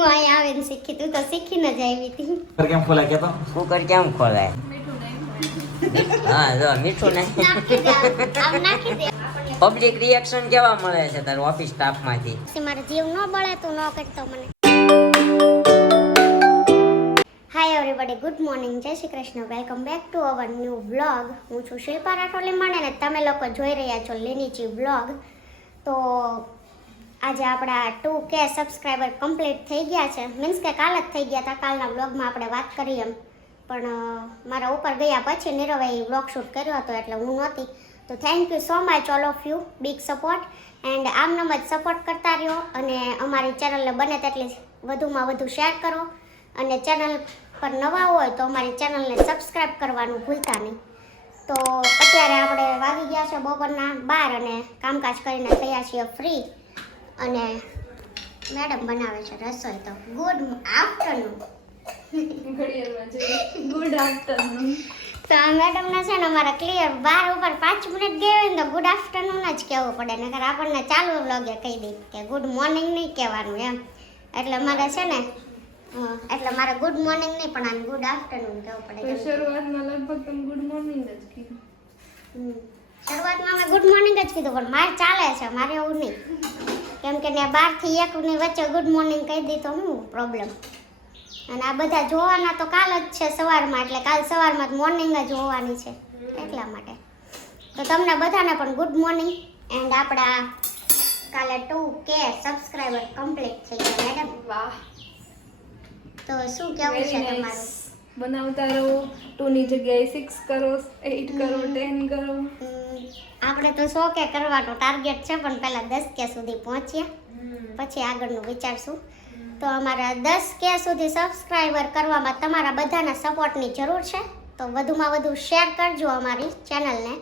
હું અહીં આવીને શીખી, તું તો શીખીને જ આવી હતી. કુકર કેમ ખોલાય કે તો? કુકર કેમ ખોલાય? હા જો મીઠું નાખી દે, આમ નાખી દે. પબ્લિક રિએક્શન કેવા મળે છે તાર ઓફિસ સ્ટાફ માંથી? પછી મારો જીવ ન બળે તું ન કરતો મને. હાય એવરીબડી, ગુડ મોર્નિંગ, જય Shri Krishna, welcome back to our new vlog. હું છું શિલ્પા રાઠોડ અને તમે લોકો જોઈ રહ્યા છો લીનીચી વ્લોગ. તો આજે આપણા 2K સબસ્ક્રાઈબર કમ્પ્લીટ થઈ ગયા છે, મીન્સ કે કાલ જ થઈ ગયા હતા. કાલના વ્લોગમાં આપણે વાત કરી એમ, પણ મારા ઉપર ગયા પછી નીરવે વ્લોગ શૂટ કર્યો હતો એટલે હું નહોતી. તો thank you so much all of you, big support. And આમનામ જ સપોર્ટ કરતા રહ્યો અને અમારી ચેનલને બને તેટલી વધુમાં વધુ શેર કરો. અને ચેનલ પર નવા હોય તો અમારી ચેનલને સબસ્ક્રાઈબ કરવાનું ભૂલતા નહીં. તો અત્યારે આપણે વાગી ગયા છે બપોરના 12 અને કામકાજ કરીને થયા છીએ ફ્રી. અને મેડમ બનાવે છે રસોઈ. તો ગુડ આફ્ટરનૂન. Good afternoon. તો આ મેડમને છે ને અમારા ક્લિયર 12 ઉપર 5 મિનિટ ગઈ હોય ને તો ગુડ આફ્ટરનૂન જ કહેવું પડે, નકર આપણને ચાલુ વ્લોગે કહી દે કે ગુડ મોર્નિંગ નહીં કહેવાનું એમ. એટલે મારે છે ને મારે ગુડ મોર્નિંગ નહીં પણ આને ગુડ આફ્ટરનૂન કહેવું પડે. શરૂઆતમાં લગભગ તમે ગુડ મોર્નિંગ જ કીધું. શરૂઆતમાં મેં ગુડ મોર્નિંગ જ કીધું, પણ મારે ચાલે છે, મારે એવું નહીં. કેમ કે ને 12 થી 1 ની વચ્ચે ગુડ મોર્નિંગ કહી દી તો શું પ્રોબ્લેમ. અને આ બધા જોવાના તો કાલ જ છે સવારમાં, એટલે કાલ સવારમાં જ મોર્નિંગ જ હોવાની છે એટલા માટે. તો તમને બધાને પણ ગુડ મોર્નિંગ. એન્ડ આપણા કાલે 2K સબસ્ક્રાઈબર કમ્પ્લીટ થઈ ગયા મેડમ. વાહ, તો શું કેવું છે તમારું? બનાવતા રહો. 2 ની જગ્યાએ 6 કરો, 8 કરો, 10 કરો. આપણે તો 100K કરવાનો ટાર્ગેટ છે, પણ પહેલા 10K સુધી પહોંચ્યા પછી આગળનું વિચારશું. તો અમારા 10K સુધી સબસ્ક્રાઈબર કરવામાં તમારા બધાના સપોર્ટની જરૂર છે. તો વધુમાં વધુ શેર કરજો અમારી ચેનલને.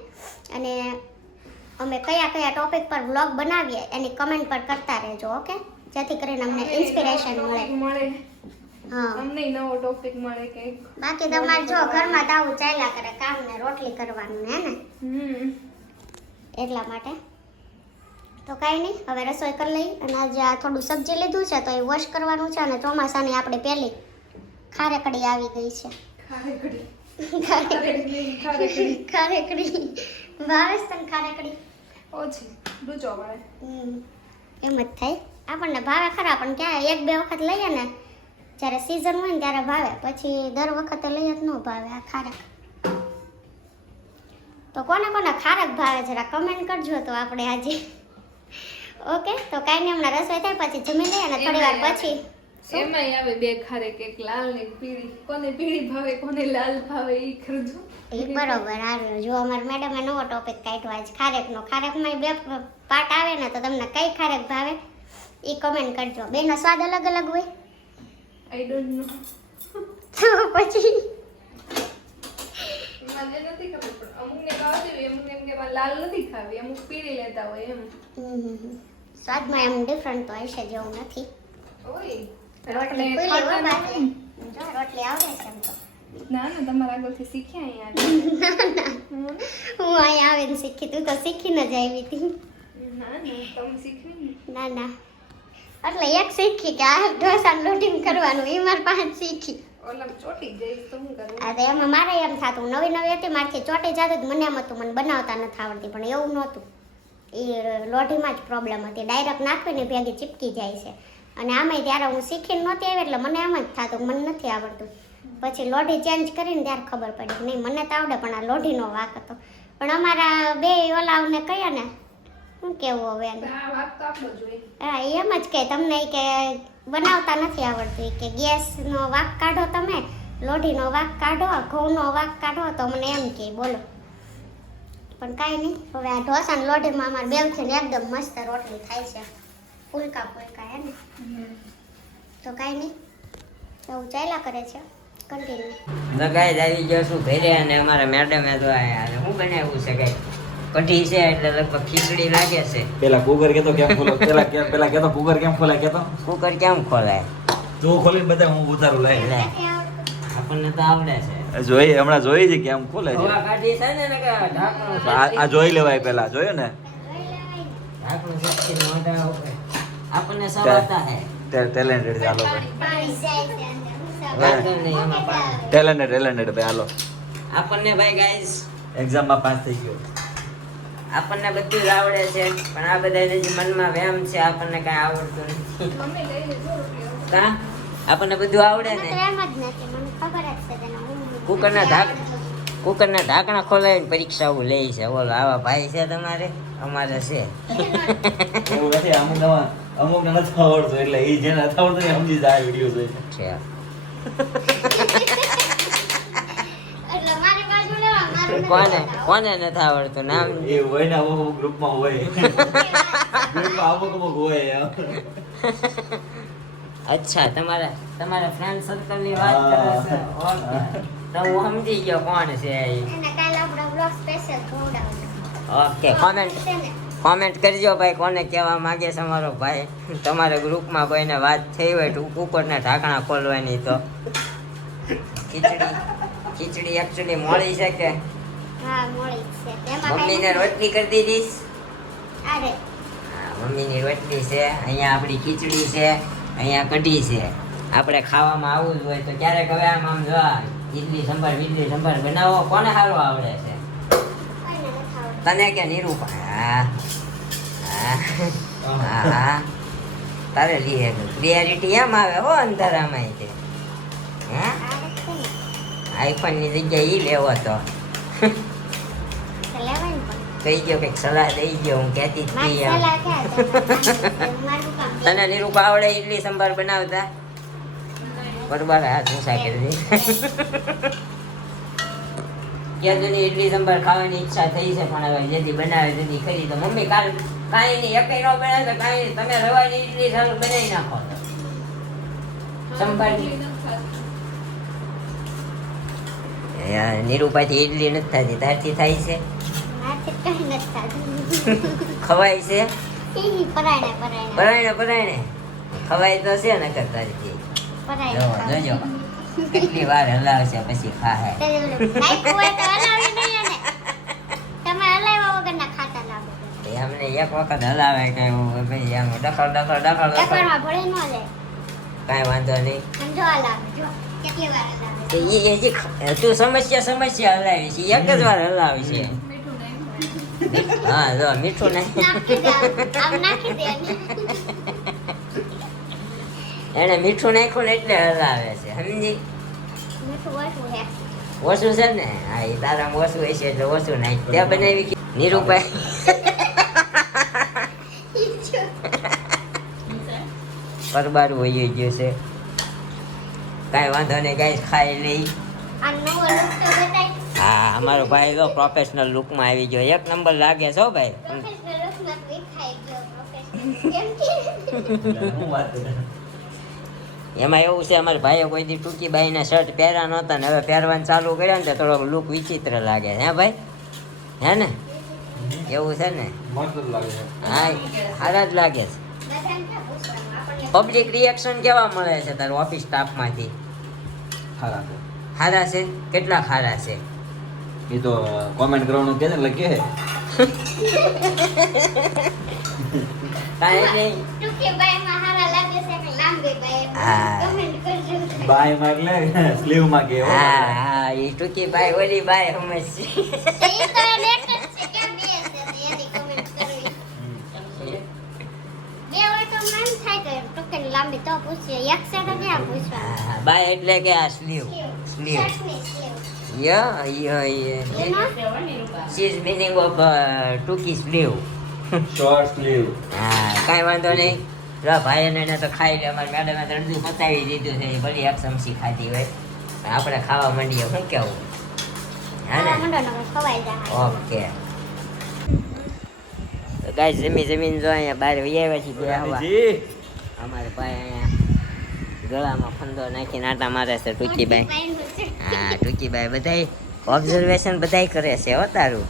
અને અમે કયા કયા ટોપિક પર વ્લોગ બનાવીએ એની કમેન્ટ પર કરતા રહેજો, ઓકે? જેથી કરીને અમને ઇન્સ્પિરેશન મળે. હા, અમને નવો ટોપિક મળે કે બાકી તમારે જો ઘરમાં તો આવું ચાલ્યા કરે, કામ ને રોટલી કરવાનું હે ને, એટલા માટે. તો કાંઈ નહીં, હવે રસોઈ કરી લઈ. અને આજે આ થોડું સબ્જી લીધું છે તો એ વોશ કરવાનું છે. અને ચોમાસાની આપણે પહેલી ખારેકડી આવી ગઈ છે. ખારેકડી ભાવે છે તને? ખારેકડી ઓછી ડૂચો મળે. એમ જ થાય, આપણને ભાવે ખરા, પણ ક્યાં 1-2 વખત લઈએ ને જ્યારે સિઝન હોય ને ત્યારે ભાવે, પછી દર વખતે લઈએ જ ન ભાવે આ ખારેક. તો કોને કોને ખારેક ભાવે જરા કમેન્ટ કરજો તો આપણે આજે. ઓકે, તો કાંઈ નહીં, હમણાં રસોઈ થાય પછી જમી લઈએ અને થોડી વાર પછી એમાંય આવે 2 ખારેક, એક લાલ ને એક પીળી. કોને પીળી ભાવે કોને લાલ ભાવે એ કરજો. એ બરોબર આવ્યો. જો અમારા મેડમે નવો ટોપિક કાઢ્યો આજ ખારેકનો. ખારેકમાં 2 પાર્ટ આવે ને, તો તમને કઈ ખારેક ભાવે એ કમેન્ટ કરજો. બેનો સ્વાદ અલગ અલગ હોય. I don't know. તો પછી મને નથી ખબર, પણ અમુકને ભાવતી હોય, અમુકને એમ કે મારે લાલ નથી ખાવી, અમુક પીળી લેતા હોય એમ. સ્વાદમાં એમ ડિફરન્ટ તો હશે, જેવું નથી. ઓય રોટલી ફૂલી હોય બાકી. જો રોટલી આવડે છે એમ તો. ના ના, તમારા આગળથી શીખ્યા હું અહીં આવીને શીખી, તું તો શીખીને જ આવી હતી. ના ના, તમે શીખવી ને. ના એટલે એક શીખી કે આ ઢોસાનું લોટિંગ કરવાનું, એ મારી પાસે શીખી. ઓલા ચોટી જઈશ તો શું કરું? આ તો એમાં મારે એમ થતું, નવી હતી મારથી ચોટી જતું, મને એમ હતું મને બનાવતા નથી આવડતી, પણ એવું નહોતું. એ લોઢીમાં જ પ્રોબ્લેમ હતી, ડાયરેક્ટ નાખવીને ભેગી ચીપકી જાય છે. અને આમાંય ત્યારે હું શીખીને નહોતી આવી એટલે મને એમ જ થતું મને નથી આવડતું. પછી લોઢી ચેન્જ કરીને ત્યારે ખબર પડી નહીં, મને તો આવડે પણ આ લોઢીનો વાક હતો. પણ અમારા 2 ઓલાઓને કહ્યા ને, શું કેવું હવે એને? આ વાત તો આપણો જોઈએ. હા, એમ જ કે તમને કે બનાવતા નથી આવડતું, કે ગેસનો વાક કાઢો, તમે લોઢીનો વાક કાઢો, ઘઉંનો વાક કાઢો, તો મને એમ કે બોલો. પણ કાંઈ નહીં, હવે આ ઢોસાની લોઢીમાં અમારે બેવથી એકદમ મસ્ત રોટલી થાય છે, ફૂલકા ફૂલકા હે ને. તો કાંઈ નહીં, એવું ચાલ્યા કરે છે કન્ટિન્યુ. તો ગાઈસ આવી ગયો છું ઘરે અને અમારા મેડમે તો આયા. શું બનાવ્યું છે ગાઈસ? કઢી છે એટલે લગભગ ખીચડી લાગે છે. પેલા કુકર કેતો કેમ ખોલો? પેલા કેતો કુકર કેમ ખોલાય કેતો? કુકર કેમ ખોલાય? તું ખોલીને બતા, હું ઉતારું લાય. લે, આપણને તો આવડે છે. જોઈ હમણાં જોઈ છે કેમ ખોલે છે. હવા કાઢી છે ને કે ઢાંકણું આ જોઈ લેવાય પેલા, જોયો ને? ઢાંકણું સચ્ચી મોઢા ઉપર આપણને સવાતા હે. ટેલેન્ટેડ ચાલો ભાઈ પાણી જાય છે અંદર. વાંધો નહીં, એમાં પાણી. ટેલેન્ટેડ ભાઈ હાલો આપણને ભાઈ ગાઈસ એક્ઝામમાં પાસ થઈ ગયો આપણને બધું જ આવડે છે, પણ આ બધા જે મનમાં વહેમ છે આપણને કઈ આવડતું નથી. મમ્મી લઈ લેજો રોટલી. કા આપણને બધું આવડે મને ને. તો એમ જ નથી, મને ખબર જ છે તેનો હું કુકરના ઢાંકણા ખોલાવીને પરીક્ષાઓ લે છે. બોલો આવા ભાઈ છે તમારે? અમારે છે. એવું નથી અમુકને નથી આવડતું એટલે એ જેને નથી આવડતું એ સમજી જાય વિડીયો જોઈને છે. એટલે મારી બાજુ લેવા મારું નથી કોને બતાવો. કોને નથી આવડતું નામ? એ હોય ને અમુક ગ્રુપમાં હોય ગ્રુપમાં અમુક હોય એમ. અચ્છા, તમારા ફ્રેન્ડ સર્કલની વાત કરે છે. ઓકે. તો હું સમજી ગયો કોણ છે એ. એને કાલે આપણો બ્લોગ સ્પેશિયલ ખવડાવવાનો. ઓકે, છે ને? કોમેન્ટ કરજો ભાઈ કોને કહેવા માંગે છે અમારો ભાઈ. તમારા ગ્રુપમાં કોઈને વાત થઈ હોય તો કુકરના ઢાંકણા ખોલવાની તો ખીચડી એકચ્યુઅલી મોળી છે કે હા મોળી જ છે તેમાં મમ્મીને રોટલી કરી દીધીશ? અરે હા, મમ્મીની રોટલી છે, અહીંયા આપણી ખીચડી છે, અહીંયા કઢી છે. આપણે ખાવામાં આવવું જ હોય તો ક્યારેક હવે આમ જોવા ઈડલી સંભાર બનાવો કોને સારું આવડે છે? કોઈને નથી આવડતું. તને કે નિરૂપા? હા હા હા તારે લઈએ ક્લિયરિટી એમ આવે હો અંધારામાં તે. હે આવડે છે ને? આઈફોનની જગ્યાએ ઈ લેવો તો તો લેવાય ને પણ. કહી ગયો કંઈક સલાહ દઈ ગયો હું કહેતી જ મારી હતી એમ. સલાહ ક્યાં છે? મારું કામ છે. તને નિરૂપા આવડે ઈડલી સંભાર બનાવતા? બરોબર હાથ ઊંચા કરી દે. કેદુની ઈડલી સંભાર ખાવાની ઈચ્છા થઈ છે પણ હવે જેથી બનાવે તેથી ખરી તો મમ્મી કાલ કાંઈ નહીં એકેય નો બનાવે તો કાંઈ નહીં, તમે રવાની ઈડલી સારું બનાવી નાખો. સંભાર નિરૂપાથી ઈડલી નથી થતી, તારથી થાય છે? મારથી કંઈ નથી થતું. ખવાય છે? ઈ પરાયણે પરાયણે ખવાય તો છે ને તારીથી. પરાયણે જોજો કેટલી વાર હલાવશે પછી ખાહે. નાખ્યું હોય તો હલાવી દઈએ ને. તમે હલાવ્યા વગરના ખાતા લાગો. એ અમને એક વખત હલાવે કે ભાઈ આમ ડખડ એકવારમાં ભળી ન લે. કાંઈ વાંધો નહીં. આમ જો હલાવે, જો કેટલી વાર હલાવે. તો ઈ હજી તું સમસ્યા હલાવી છે, એક જ વાર હલાવી છે. મીઠું નહીં. હા જો મીઠું નહીં. નાખી દે આમ નાખી દે અને એને મીઠું નાખ્યું ને એટલે હલાવે છે, સમજી? મીઠું ઓછું હે. ઓછું છે ને? હા એ તારામાં ઓછું હશે એટલે ઓછું નાખ. ત્યાં બનાવી કે નિરૂપાઈ પરબારું વહી ગયું છે. કાંઈ વાંધો નહીં ગાઈસ, ખાઈ લઈ. આ નવો look તો બતાય. હા અમારો ભાઈ તો પ્રોફેશનલ લુકમાં આવી ગયો, એક નંબર લાગે છે હો ભાઈ. Professional look માં દેખાઈ ગયો professional. એમ કે હું વાત કરું એમાં એવું છે અમારા ભાઈએ કોઈ દી ટૂંકી બાઈના શર્ટ પહેર્યા નહોતા ને હવે પહેરવાનું ચાલુ કર્યા ને તો થોડોક લુક વિચિત્ર લાગે હે ભાઈ? હે ને? એવું છે ને? મસ્ત લાગે છે હા સારા જ લાગે છે. બધાને ક્યાં પૂછવાનું? આપણને પબ્લિક રિએક્શન કેવા મળે છે તારું ઓફિસ સ્ટાફમાંથી? સારા છે સારા છે? કેટલા સારા છે? એ તો કોમેન્ટ કરવાનું કે ને લખે કાંઈ નહીં. ટૂંકી બાઈમાં હારા લાગે છે કે લાંબી બાઈમાં? હા. Comment કરજો. બાય માં એટલે સ્લીવ માં કે હા હા એ ટૂંકી બાઈ ઓલી બાઈ સમજશે. તો ઈ તો net જ છે, ક્યાં બે છે તો એની comment કરવી. બે હોય તો મને એમ થાય કે ટૂંકી ને લાંબી તો પૂછીએ. એક છે તો ક્યાં પૂછવાનું? હા, બાઈ એટલે કે આ સ્લીવ. સ્લીવ શર્ટની sleeve. યા You know? She is meaning of ટૂંકી સ્લીવ. શોર્ટ સ્લીવ હા કાંઈ વાંધો નહીં. જો ભાઈ એને તો ખાઈ લે, અમારી મેડમે તો અડધું પતાવી દીધું છે, ભલે એક ચમચી ખાધી હોય પણ આપણે ખાવા માંડીએ, શું કેવું? હા ખાવા ને? માંડો ને ખવાઈ જાય. ઓકે તો ગાય જમીન જો અહીંયા બહાર વહી આવ્યા છીએ બે હવા. જી અમારે ભાઈ અહીંયા ગળામાં ફંદો નાખીને આટા મારે છે ટૂંકીબાઈ. હા ટૂંકીબાઈ બધાય ઓબ્ઝર્વેશન બધાય કરે છે હો તારું.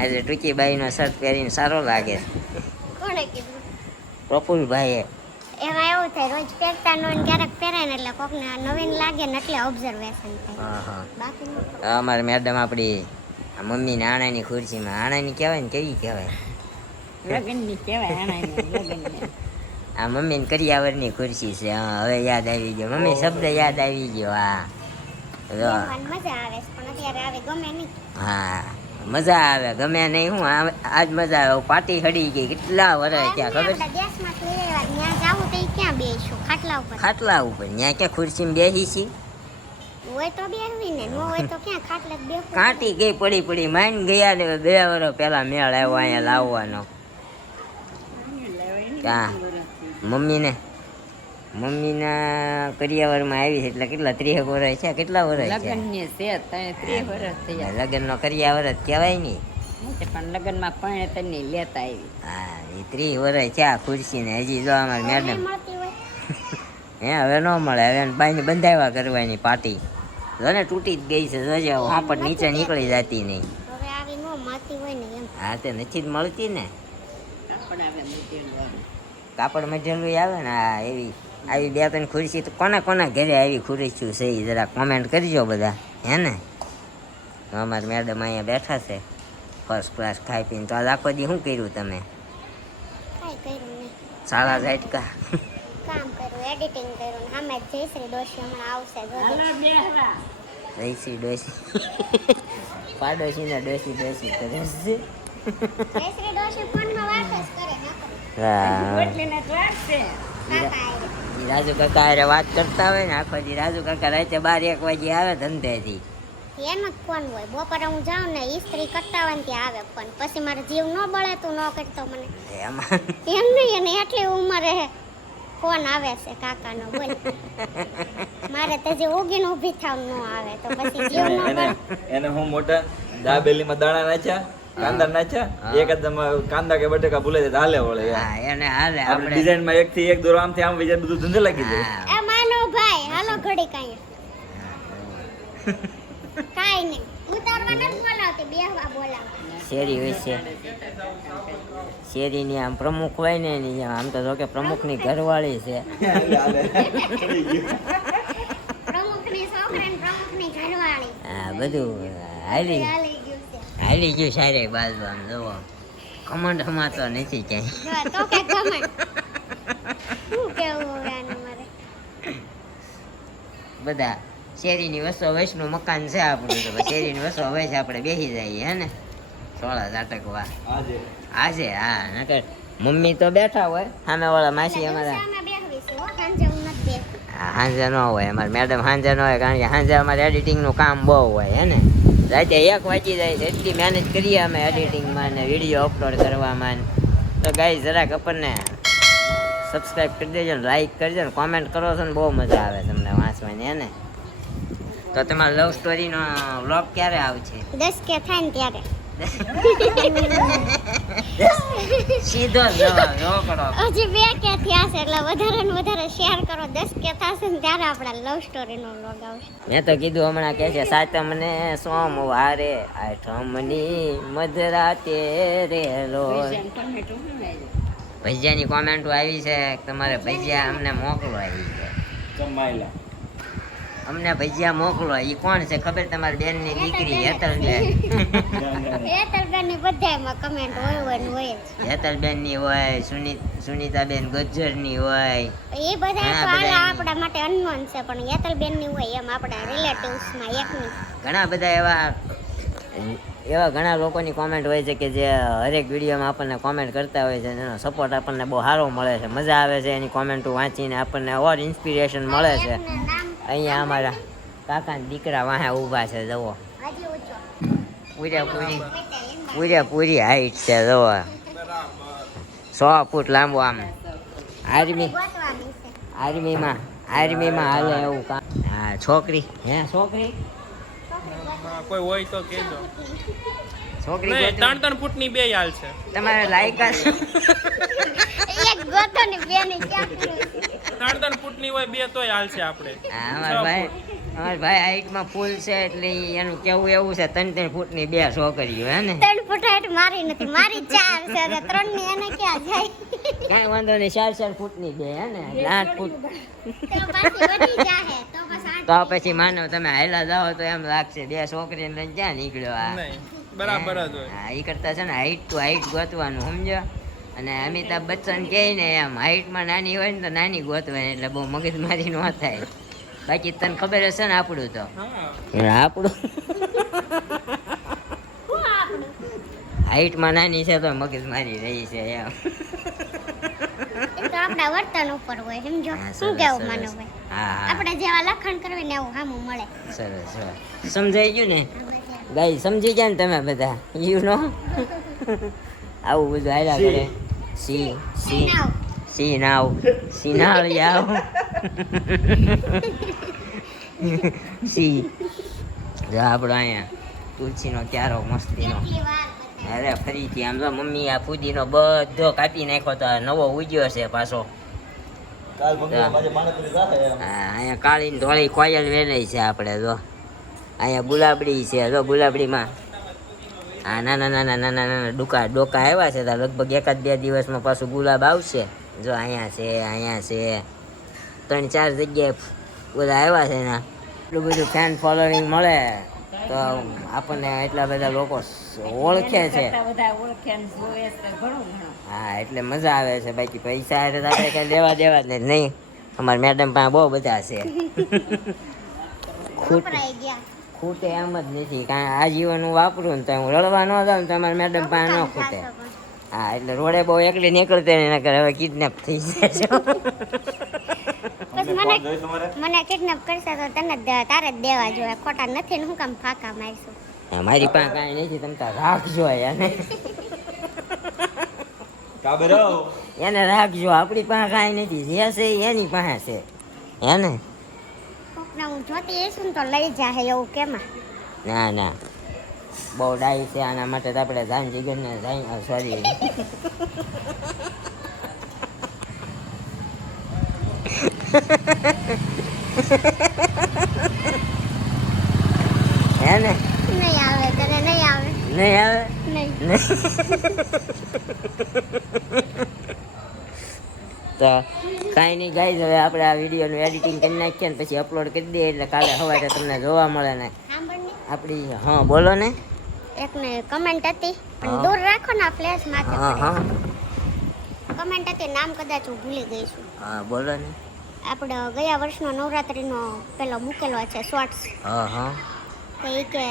આજે ટૂંકીબાઈનો શર્ટ પહેરીને સારો લાગે છે. કોણે કીધું? પ્રફુલભાઈએ. એમાં એવું થાય રોજ પહેરતા નો ને ક્યારેક પહેરાય ને એટલે કોકને નવીન લાગે ને એટલે ઓબ્ઝર્વેશન થાય. હા હા બાકી નો થાય. અમારે મેડમ આપણી આ મમ્મીને આણાની ખુરશીમાં આણાની કહેવાય ને કેવી કહેવાય? લગનની કહેવાય આણાની લગનની. આ મમ્મીને કરિયાવરની ખુરશી છે. હા, હવે યાદ આવી ગયો મમ્મી, શબ્દ યાદ આવી ગયો. હા જો. બેસવાની મજા આવે છે પણ અત્યારે આવે ગમે નહીં. હા મજા આવે, ગમે નહીં હું આજ મજા આવે. પાટી હડી ગઈ, કેટલા વર્ષ ત્યાં ખબર છે? આપણે ગેસમાં લઈ આવ્યા ત્યાં જાવું તો ઈ ક્યાં બેસું ખાટલા ઉપર ખાટલા ઉપર ત્યાં ક્યાં ખુરશીમાં બેસી છી? હોય તો બેસવી ને, ન હોય તો ક્યાં ખાટલે જ બેસવું. કાંટી ગઈ પડી પડી માઈન ગયા ને 2 વર્ષ પહેલા મેળ આવ્યો અહીંયા લાવવાનો. ક્યાં મમ્મીના કરિયાવરમાં આવી છે એટલે કેટલા 30 વર્ષ છે? કેટલા વર્ષ છે લગ્નની છે તને 30 વર્ષ થયા લગ્નનો કરિયાવર જ કહેવાય નહીં. પણ લગ્નમાં પણ તને લેતા આવી. હા એ 30 વર્ષ છે આ ખુરશી ને. હજી જો અમારે હવે મેડમ મળતી હોય હે હવે ન મળે. હવે બાઈને બંધાવ્યા કરવાની પાટી જો ને તૂટી જ ગઈ છે. જોજો હાપટ નીચે નીકળી જતી નહીં. હવે આવી ન મળતી હોય ને એમ. હા તે નથી જ મળતી ને. પણ આવે મૂકેલું. કાપડ મટીરિયલ આવે ને આ એવી આવી 2-3 ખુરશી તો કોના ઘરે આવી ખુરશીઓ છે એ જરા કોમેન્ટ કરજો બધા, હે ને? અમારા મેડમ અહીંયા બેઠા છે ફર્સ્ટ ક્લાસ ખાઈ પીને. તો આજ આખો દી શું કર્યું તમે? કાંઈ કર્યું નહીં, શાળા ઝાટકા કામ કર્યું, એડિટિંગ કર્યું ને આમે જયશ્રી ડોશી હમણાં આવશે જોજે. જયશ્રી ડોશી પાડોશીના ડોશી કરે છે. જયશ્રી ડોશી ફોનમાં વાત જ કરે નકર. હા એટલીને તો વાત છે. કાકા આવે. ઈ રાજુ કાકા હારે વાત કરતા હોય ને આખો દી. રાજુ કાકા રાતે 12-1 વાગે આવે ધંધેથી. એનો જ ફોન હોય. બપોરે હું જાઉં ને ઈસ્ત્રી કરતા હોય ને ત્યાં આવે ફોન. પછી મારો જીવ ન બળે તું ન કરતો મને એમાં એમ નહીં. અને એટલી ઉંમરે ફોન આવે છે કાકાનો બોલ. મારે તો જે ઉગીને ઊભી થાવ ન આવે તો પછી જીવ ન બળે. એને હું મોટા દાબેલીમાં દાણા નાખ્યા, કાંદા નાખ્યા, એકદમ કાંદા કે બટેકા ભૂલે જાય હાલે વળે. હા એને હાલે આપણે આપણે. ડિઝાઇનમાં એક થી એક દોરો આમ થી આમ બીજા બધું ધંધે લાગી જાય. હા. એ માનો ભાઈ હાલો ઘડી કાંઈ કાંઈ નહીં ઉતારવા નથી બોલાવતી, બેહવા બોલાવવા. શેરી હોય છે. શેરીની આમ પ્રમુખ હોય ને એની જેમ. આમ તો જો કે પ્રમુખની ઘરવાળી છે. પ્રમુખની છોકરી ને પ્રમુખની ઘરવાળી હા બધું હાલી ચાલી ગયું છે. હાલી ગયું સારે બાજુ. આમ જોવો કમંડ હમાતો નથી ક્યાંય. જો તો કે ગમે શું કેવું હવે આને મારે. બધા શેરીની વસો વયસનું મકાન છે આપણું. તો શેરીની વસો વયસ આપણે બેસી જઈએ, હે ને? 16 ઝાટકવા આજે. હા નકર મમ્મી તો બેઠા હોય સામે વાળા માસી અમારા. સામે બેહવી છે હો, સાંજે હું નથી બેસતી. હા સાંજે ન હોય અમારે મેડમ, સાંજે ન હોય કારણ કે સાંજે અમારે એડિટિંગનું કામ બહુ હોય, હે ને? રાતે 1 વાગી જાય છે. એટલી મહેનત કરીએ અમે એડિટિંગમાં ને વિડીયો અપલોડ કરવામાં. તો ગાઈસ જરાક આપણને સબસ્ક્રાઈબ કરી દેજો ને લાઈક કરજો ને કોમેન્ટ કરો છો ને બહુ મજા આવે તમને વાંચવાની, હે ને? તો તમારા લવ સ્ટોરીનો વ્લોગ ક્યારે આવશે? 10 કે થાય ને ત્યારે. સીધો જવાબ જો કરો. હજી 2 કે થયા છે એટલે વધારે ને વધારે શેર કરો. 10 કે થશે ને ત્યારે આપણા લવ સ્ટોરીનો વ્લોગ આવશે. મેં તો કીધું હમણાં કે છે સાતમને સોમવારે આઠમની મધરાતે રેલો. ટમેટું શું આવ્યું? ભજીયાની કોમેન્ટો આવી છે. તમારે ભજીયા અમને મોકલો આવી છે. જમાયેલા અમને ભજીયા મોકલો. એ કોણ છે ખબર? તમારી બેનની દીકરી હેતલબેન. હેતલબેનની બધાયમાં કમેન્ટ હોય ને હોય જ. હેતલબેનની હોય, સુનીતાબેન ગજ્જરની હોય. એ બધા હા, તો હાલ બધાયની. આપણા માટે અનનોન છે પણ હેતલબેનની હોય એમ આપણા રિલેટિવ્સમાં એકની. ઘણા બધા એવા ઘણા લોકોની કોમેન્ટ હોય છે કે જે હરેક વિડીયોમાં આપણને કોમેન્ટ કરતા હોય છે. એનો સપોર્ટ આપણને બહુ સારો મળે છે. મજા આવે છે એની કોમેન્ટો વાંચીને. આપણને ઓર ઇન્સ્પિરેશન મળે છે. એકનું નામ અહીંયા અમારા કાકાના દીકરા વાહે ઊભા છે. જુઓ હજી ઊંચો. પૂરેપૂરી હાઈટ છે. જુઓ 100 ફૂટ લાંબો. આમ ગોતવાની છે. આર્મીમાં હાલે એવું કામ. હા છોકરી. હે છોકરી કોઈ હોય તો કેજો. છોકરી નહીં, ગોતવી? 3 ફૂટની 2 હાલ છે. તમારે લાયકાત એક ગોતો ને બે ને ક્યાં કર્યું છે? 3 ફૂટની હોય 2 તોય હાલ છે આપણે. હા, અમારા ભાઈ હાઈટમાં ફૂલ છે એટલે એનું કેવું એવું છે 3 ફૂટની 2 છોકરીઓ, હે ને? 3 ફૂટ હાઈટ મારી નથી, મારી 4 છે અને 3 ની એને ક્યાં જાય? કાંઈ વાંધો નહીં. 4 ફૂટની 2, હે ને? 8 ફૂટ. તો પાછી વધી જાહે તો પછી તો પછી માનો તમે હાયલા જાઓ તો એમ લાગશે 2 છોકરીને લઈને ક્યાં નીકળ્યો આ. નહીં, બરાબર જ હોય. હા એ કરતા છે ને હાઈટ ટુ હાઈટ ગોતવાનું, સમજો? અને અમિતાભ બચ્ચન કહે ને એમ હાઈટમાં નાની હોય ને તો નાની ગોતવાય એટલે બહુ મગજમારી ન થાય. બાકી તને ખબર હશે ને આપણું તો આપણું હાઈટમાં નાની છે તો મગજમારી રહી છે એમ. એ તો આપણા વર્તન ઉપર હોય સમજો. હા, શું સરસ, કેવું સરસ. માનો ભાઈ? હા હા આપણે જેવા લખણ કરવી ને એવું સામું મળે. સરસ સરસ સમજાઈ ગયું ને ગાઈ? સમજી ગયા ને તમે બધા? યુ નો આવું બધું હાલ્યા કરે. સી સી નાવ. સી નાવ સી નાવ જાવ સી જો આપણો અહીંયા તુલસીનો ક્યારો મસ્તીનો. કેટલી વાર બતાવી. અરે ફરીથી આમ તો મમ્મી આ ફૂદીનો બધો કાપી નાખ્યો તો આ નવો ઉગ્યો છે પાછો. કાલ ભંગીમાં પાછી પાણીપુરી થાય એમ. હા, અહીંયા કાળી ને ધોળી કોયલ વેલાઈ છે આપણે જો. અહીંયા ગુલાબડી છે જો. ગુલાબડીમાં આ નાના નાના નાના નાના ડોકા આવ્યા છે તો લગભગ 1-2 દિવસમાં પાછું ગુલાબ આવશે. જો અહીંયા છે, અહીંયા છે, 3-4 જગ્યાએ બધા આવ્યા છે ને. એટલું બધું ફેન ફોલોઈંગ મળે તો આપણને એટલા બધા લોકો ઓળખે છે. બધા ઓળખે ને જોવે છે ઘણું ઘણું. હા, એટલે મજા આવે છે. બાકી પૈસા હારે તો આપણે કઈ લેવા દેવા જ નહીં. અમારા મેડમ પાસે બહુ બધા છે. વપરાઈ ગયા. ખૂટે એમ જ નથી. કારણ આજીવન હું વાપરું ને તો હું રડવા ન જાઉં તો અમારા મેડમ પાસે ન ખૂટે. હા, એટલે રોડે બહુ એકલી નીકળતે ને એના કરે હવે કિડનેપ થઈ જાય છે. પછી કોણ જોઈ તમારે? મને કિડનેપ કરશે તો તને જ દેવા, તારે જ દેવા જોઈએ. ખોટા નથી ને હું કામ ફાકા મારશું. હા, મારી પાસે કાંઈ નથી. તમે તાર રાખજો એને. કાબે રહો. એને રાખજો. આપણી પાસે કાંઈ નથી. જે છે એ એની પાસે છે. હે ને? કોકને હું જોતી હશું ને તો લઈ જાહે એવું કેમાં. ના ના, બહુ ડાઈ છે. આના માટે તો આપણે જાન જીગરને સોરી હે ને? નહીં આવે, તને નહીં આવે. નહીં આવે? નહીં. તો કાંઈ નહીં ગાઈઝ, હવે આપણે આ વિડીયોનું એડિટિંગ કરી નાખીએ ને પછી અપલોડ કરી દઈએ એટલે કાલે સવારે તમને જોવા મળે ને સાંભળને. આપણી. હા બોલો ને. એકને કમેન્ટ હતી પણ હા. દૂર રાખો ને ફ્લેશ માથે હા પડે. હા કમેન્ટ હતી, નામ કદાચ હું ભૂલી ગઈ છું. હા બોલો ને. આપણે ગયા વર્ષનો નવરાત્રીનો પેલો મૂકેલો છે શોર્ટ્સ. હા હા તો એ કે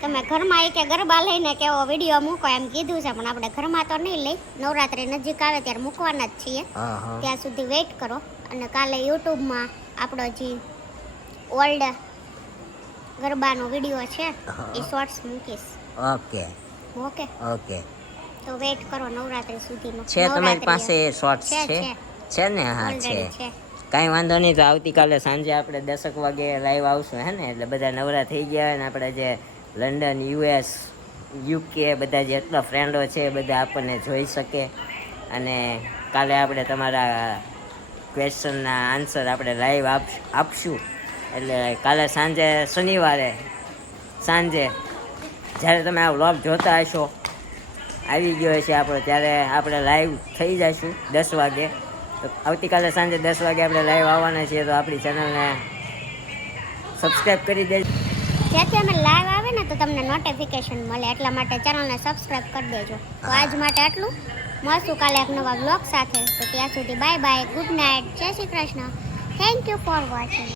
તમે ઘરમાં એ કે ગરબા લઈને કેવો વિડીયો મૂકો એમ કીધું છે, પણ આપણે ઘરમાં તો નહીં લઈ. નવરાત્રી નજીક આવે ત્યારે મૂકવાના જ છીએ. હા હા ત્યાં સુધી વેઇટ કરો. અને કાલે યુટ્યુબમાં આપણો જે ઓલ્ડ ગરબાનો વિડીયો છે એ શોર્ટ્સ મૂકીશ. Okay okay, okay. તો વેઇટ કરો નવરાત્રી સુધીનો. છે તમારી પાસે શોર્ટ્સ છે, છે? છે. છે ને? હા Already છે. છે. કાંઈ વાંધો નહીં. તો આવતીકાલે સાંજે આપણે 10 વાગે લાઈવ આવશું હે ને? એટલે બધા નવરા થઈ ગયા હોય ને આપણે જે લંડન, US, UK બધા જેટલા ફ્રેન્ડો છે બધા આપણને જોઈ શકે. અને કાલે આપણે તમારા ક્વેશ્ચનના આન્સર આપણે લાઈવ આપશું. એટલે કાલે સાંજે શનિવારે સાંજે જ્યારે તમે આ વ્લોગ જોતા હશો આવી ગયો હશે આપણો, ત્યારે આપણે લાઈવ થઈ જઈશું 10 વાગે. તો આવતીકાલે સાંજે 10 વાગે આપણે લાઈવ આવવાના છીએ. તો આપણી ચેનલને સબસ્ક્રાઈબ કરી દેજો. જેથી અમે લાઈવ આવે ને તો તમને નોટિફિકેશન મળે, એટલા માટે ચેનલને સબસ્ક્રાઇબ કરી દેજો. તો આજ માટે આટલું. મળશું કાલે એક નવા બ્લોગ સાથે. તો ત્યાં સુધી બાય બાય, ગુડ નાઇટ, જય Shri Krishna. Thank you for watching.